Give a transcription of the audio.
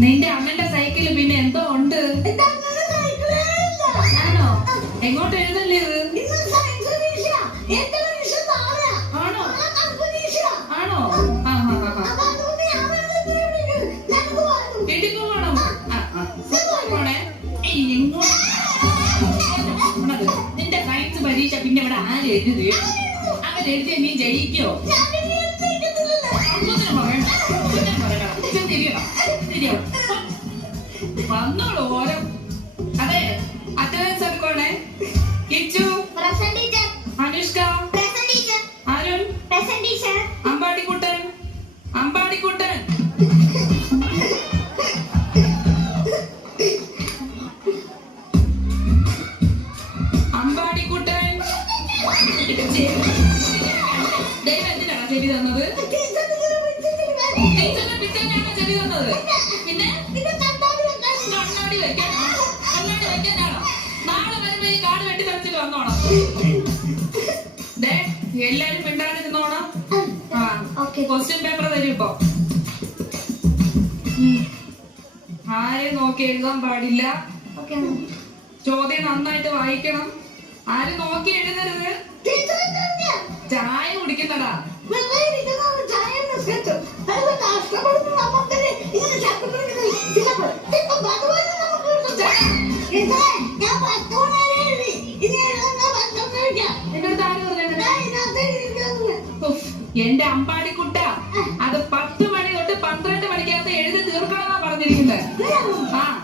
നിന്റെ അമ്മന്റെ സൈക്കിൾ പിന്നെ എന്തോ ഉണ്ട്? ആണോ? എങ്ങോട്ട് എഴുതല്ലേ ഇത്? ആണോ? ആണോ? ആ ആ ആ ആ. എടുക്കു വേണം പോണേ. എങ്ങോട്ട്? നിന്റെ സയൻസ് പരീക്ഷ പിന്നെ ഇവിടെ ആര് എഴുതി അവരെഴുതിയ നീ ജയിക്കോ? വന്നോളൂ ഓരോ അതെ അറ്റൻഡൻസ് എടുക്കണേ കിച്ചു അനുഷ്ക അരുൺ അമ്പാടിക്കുട്ടൻ അമ്പാടിക്കുട്ടൻ. അമ്പാടിക്കുട്ടൻ. ചെവി തന്നത്? പിറ്റേന്നാണോ ചെവി തന്നത്? പിന്നെ കണ്ണാടി വെക്കാൻ. കണ്ണാടി വെക്കാനാണോ നാളെ വരുമ്പോ ഈ കാട് വെട്ടി തെളിച്ചിട്ട് വന്നോണം. എല്ലാരും മിണ്ടാതിരുന്നോണം ആ ക്വസ്റ്റ്യൻ പേപ്പർ തരും ഇപ്പൊ. ആരെയും നോക്കി എഴുതാൻ പാടില്ല? ചോദ്യം നന്നായിട്ട് വായിക്കണം. ആര് നോക്കി എഴുന്നരുത് ചായ കുടിക്കുന്നതാ. എന്റെ അമ്പാടിക്കുട്ട. അത് പത്ത് മണി തൊട്ട് പന്ത്രണ്ട് മണിക്കകത്ത് എഴുതി തീർക്കണമെന്നാ പറഞ്ഞിരിക്കുന്നത്. ആ